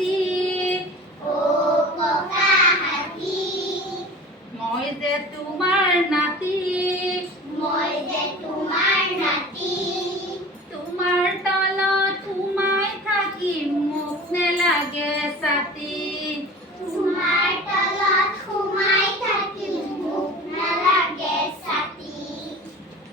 হাতী ও ককা হাতী মই যে তোমাৰ নাতি মই যে তোমাৰ নাতি তোমাৰ তলত সোমাই থাকিম মোক নেলাগে ছাতি তোমাৰ তলত সোমাই থাকিম মোক নালাগে ছাতি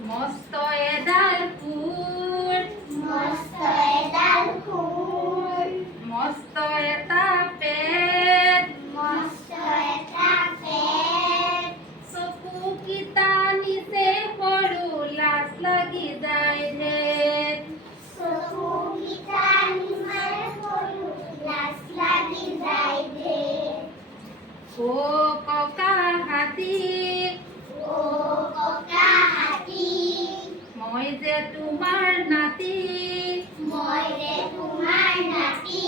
মস্ত এডাল কোৰ মস্ত এডাল কোৰ মস্ত এটা পেট মস্ত এটা পেট চকুকেইটা নিচে সৰু লাজ লাগি যায় ঢেৰ চকুকেইটা নিচে সৰু লাজ লাগি যায় ঢেৰ ও ককা হাতী ও ককা হাতী মই যে তোমাৰ নাতি মই যে তোমাৰ নাতি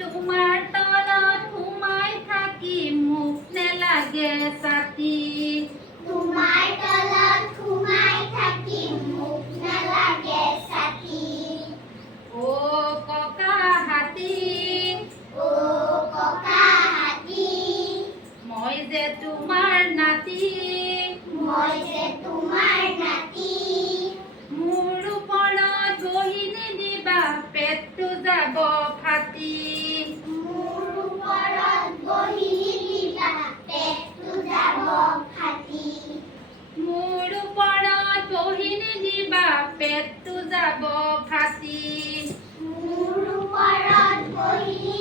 তোমাৰ তলত সোমাই থাকি মোক নেলাগে ছাতি তোমাৰ তলত সোমাই থাকি মোক নালাগে ছাতি ও ককা হাতী ও ককা হাতী মই যে তোমাৰ নাতি মই যে তোমাৰ নাতি মোৰ ওপৰত বহি নিদিবা পেটটো যাব ফাটি মোৰ ওপৰত বহি নিদিবা পেটটো যাব ফাটি মোৰ ওপৰত বহি নিদিবা পেটটো যাব ফাটি মোৰ ওপৰত বহি